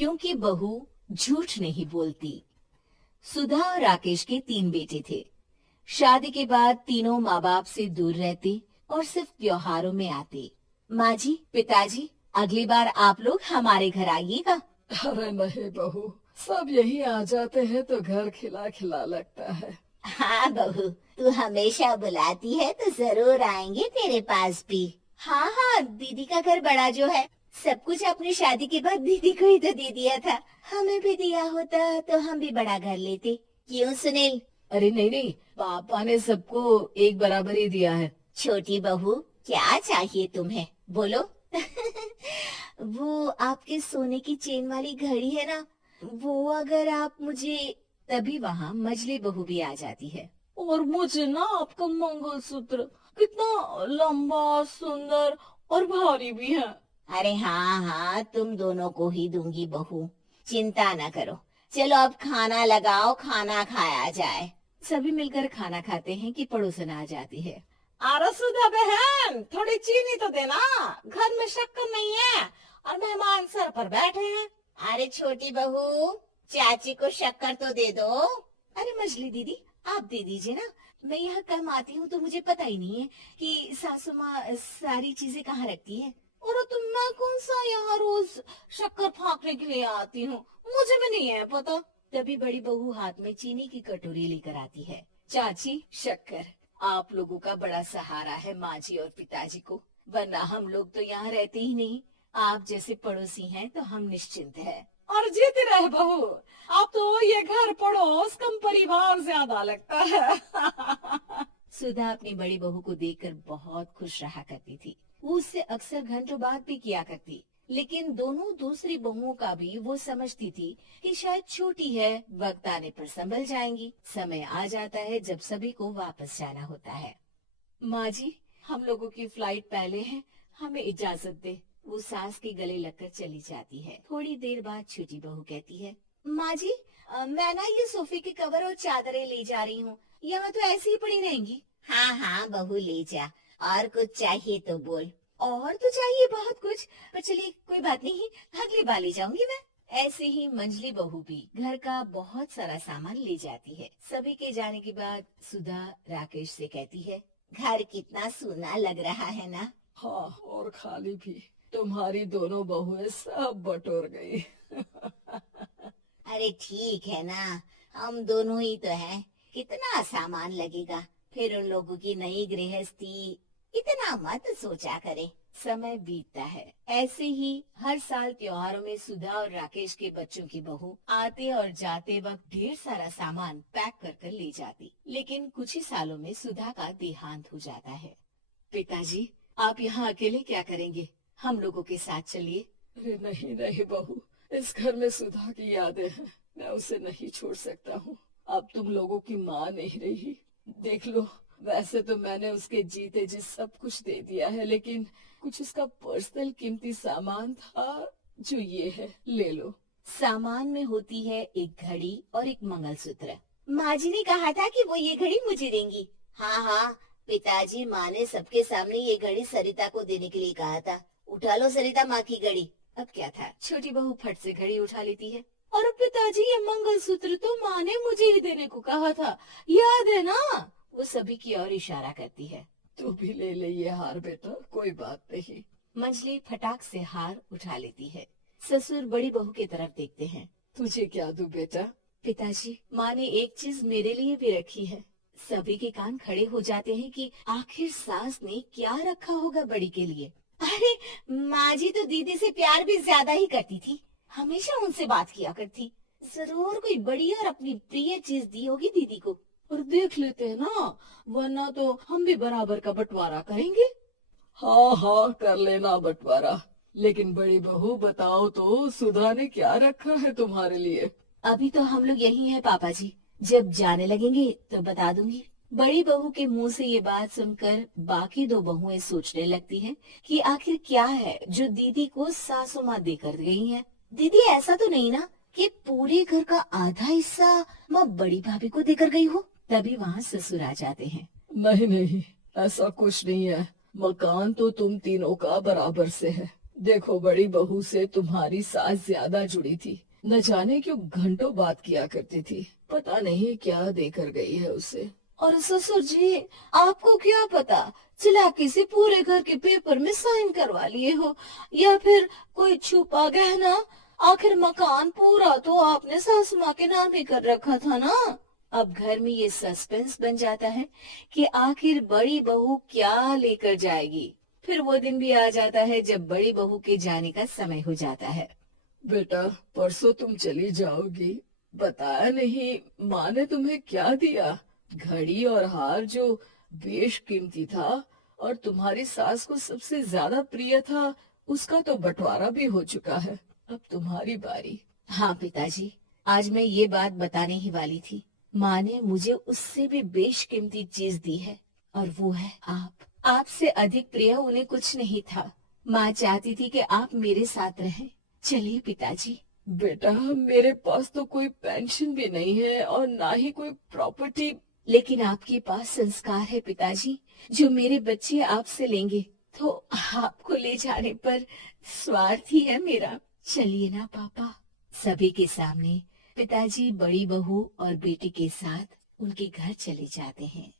क्योंकि बहू झूठ नहीं बोलती। सुधा और राकेश के 3 बेटे थे। शादी के बाद तीनों माँ बाप से दूर रहते और सिर्फ त्योहारों में आते। माँ जी, पिताजी, अगली बार आप लोग हमारे घर आइएगा। अरे नहीं बहू, सब यही आ जाते हैं तो घर खिला खिला लगता है। हाँ बहू, तू हमेशा बुलाती है तो जरूर आएंगे तेरे पास भी। हाँ हाँ, दीदी का घर बड़ा जो है, सब कुछ अपनी शादी के बाद दीदी को ही तो दे दिया था। हमें भी दिया होता तो हम भी बड़ा घर लेते। क्यों सुनील? अरे नहीं नहीं, पापा ने सबको एक बराबर ही दिया है। छोटी बहू, क्या चाहिए तुम्हें, बोलो। वो आपके सोने की चेन वाली घड़ी है ना, वो अगर आप मुझे। तभी वहाँ मजली बहू भी आ जाती है। और मुझे ना आपका मंगलसूत्र कितना लंबा, सुंदर और भारी भी है। अरे हाँ हाँ, तुम दोनों को ही दूंगी बहू, चिंता ना करो। चलो अब खाना लगाओ, खाना खाया जाए। सभी मिलकर खाना खाते हैं कि पड़ोसन आ जाती है। अरे सुधा बहन, थोड़ी चीनी तो देना, घर में शक्कर नहीं है और मेहमान सर पर बैठे हैं। अरे छोटी बहू, चाची को शक्कर तो दे दो। अरे मछली दीदी, आप दे दीजिए ना। मैं यहाँ कम आती हूँ तो मुझे पता ही नहीं है कि सासू माँ सारी चीजें कहाँ रखती है। और तुम, मैं कौन सा यहाँ रोज शक्कर फाँकने के लिए आती हूँ, मुझे भी नहीं है पता। तभी बड़ी बहू हाथ में चीनी की कटोरी लेकर आती है। चाची, शक्कर आप लोगों का बड़ा सहारा है माँ जी और पिताजी को, वरना हम लोग तो यहाँ रहते ही नहीं। आप जैसे पड़ोसी हैं तो हम निश्चिंत है। और जीती रहे बहू, अब तो ये घर पड़ोस कम परिवार ज्यादा लगता है। सुधा अपनी बड़ी बहू को देखकर बहुत खुश रहा करती थी। वो उससे अक्सर घंटों बात भी किया करती, लेकिन दोनों दूसरी बहुओं का भी वो समझती थी कि शायद छोटी है, वक्त आने पर संभल जाएंगी। समय आ जाता है जब सभी को वापस जाना होता है। माँ जी, हम लोगों की फ्लाइट पहले है, हमें इजाजत दे। वो सास के गले लगकर चली जाती है। थोड़ी देर बाद छोटी बहू कहती है, माँ जी, मैं ना ये सोफे के कवर और चादरें ले जा रही हूँ, यहाँ तो ऐसी ही पड़ी रहेंगी। हाँ हाँ बहू, ले जा, और कुछ चाहिए तो बोल। और तो चाहिए बहुत कुछ, पर चलिए कोई बात नहीं, अगली बार ले जाऊंगी मैं। ऐसे ही मंजली बहू भी घर का बहुत सारा सामान ले जाती है। सभी के जाने के बाद सुधा राकेश से कहती है, घर कितना सूना लग रहा है ना। हाँ, और खाली भी। तुम्हारी दोनों बहुएं सब बटोर गई। अरे ठीक है ना, हम दोनों ही तो हैं, कितना सामान लगेगा। फिर उन लोगों की नई गृहस्थी, इतना मत सोचा करे। समय बीतता है। ऐसे ही हर साल त्योहारों में सुधा और राकेश के बच्चों की बहू आते और जाते वक्त ढेर सारा सामान पैक कर कर ले जाती। लेकिन कुछ ही सालों में सुधा का देहांत हो जाता है। पिताजी, आप यहाँ अकेले क्या करेंगे? हम लोगों के साथ चलिए। अरे नहीं नहीं बहू, इस घर में सुधा की यादें हैं, मैं उसे नहीं छोड़ सकता हूँ। अब तुम लोगों की माँ नहीं रही। देख लो, वैसे तो मैंने उसके जीते जी सब कुछ दे दिया है, लेकिन कुछ उसका पर्सनल कीमती सामान था जो ये है, ले लो। सामान में होती है एक घड़ी और एक मंगलसूत्र। माँ जी ने कहा था कि वो ये घड़ी मुझे देंगी। हाँ हाँ, पिताजी, माँ ने सबके सामने ये घड़ी सरिता को देने के लिए कहा था। उठा लो सरिता माँ की घड़ी। अब क्या था, छोटी बहू फट से घड़ी उठा लेती है। और पिताजी, ये मंगलसूत्र तो माँ ने मुझे ही देने को कहा था, याद है ना? वो सभी की ओर इशारा करती है। तू भी ले ले ये हार बेटा, कोई बात नहीं। मंजली फटाक से हार उठा लेती है। ससुर बड़ी बहू की तरफ देखते हैं। तुझे क्या दूं बेटा? पिताजी, माँ ने एक चीज मेरे लिए भी रखी है। सभी के कान खड़े हो जाते हैं कि आखिर सास ने क्या रखा होगा बड़ी के लिए। अरे माँ जी तो दीदी से प्यार भी ज्यादा ही करती थी, हमेशा उनसे बात किया करती। जरूर कोई बड़ी और अपनी प्रिय चीज दी होगी दीदी को। और देख लेते हैं ना, वरना तो हम भी बराबर का बंटवारा करेंगे। हाँ हाँ, कर लेना बंटवारा। लेकिन बड़ी बहू, बताओ तो, सुधा ने क्या रखा है तुम्हारे लिए? अभी तो हम लोग यही हैं पापा जी, जब जाने लगेंगे तो बता दूंगी। बड़ी बहू के मुंह से ये बात सुनकर बाकी 2 बहुएं सोचने लगती हैं कि आखिर क्या है जो दीदी को सासू माँ देकर गई है। दीदी, ऐसा तो नहीं ना कि पूरे घर का आधा हिस्सा माँ बड़ी भाभी को देकर गई हो। तभी वहाँ ससुर आ जाते हैं। नहीं नहीं, ऐसा कुछ नहीं है। मकान तो तुम तीनों का बराबर से है। देखो, बड़ी बहू से तुम्हारी सास ज्यादा जुड़ी थी। न जाने क्यों घंटों बात किया करती थी। पता नहीं क्या देकर गई है उसे। और ससुर जी, आपको क्या पता, चालाकी से पूरे घर के पेपर में साइन करवा लिए हो, या फिर कोई छुपा गहना। आखिर मकान पूरा तो आपने सासू माँ के नाम ही कर रखा था ना। अब घर में ये सस्पेंस बन जाता है कि आखिर बड़ी बहू क्या लेकर जाएगी। फिर वो दिन भी आ जाता है जब बड़ी बहू के जाने का समय हो जाता है। बेटा, परसों तुम चली जाओगी। बताया नहीं माँ ने तुम्हें क्या दिया? घड़ी और हार जो बेशकीमती था और तुम्हारी सास को सबसे ज्यादा प्रिय था, उसका तो बंटवारा भी हो चुका है। अब तुम्हारी बारी। हाँ पिताजी, आज मैं ये बात बताने ही वाली थी। माँ ने मुझे उससे भी बेशकीमती चीज दी है, और वो है आप। आपसे अधिक प्रिय उन्हें कुछ नहीं था। माँ चाहती थी कि आप मेरे साथ रहें। चलिए पिताजी। बेटा, मेरे पास तो कोई पेंशन भी नहीं है और ना ही कोई प्रॉपर्टी। लेकिन आपके पास संस्कार है पिताजी, जो मेरे बच्चे आपसे लेंगे, तो आपको ले जाने पर स्वार्थ ही है मेरा। चलिए ना पापा। सभी के सामने पिताजी बड़ी बहू और बेटी के साथ उनके घर चले जाते हैं।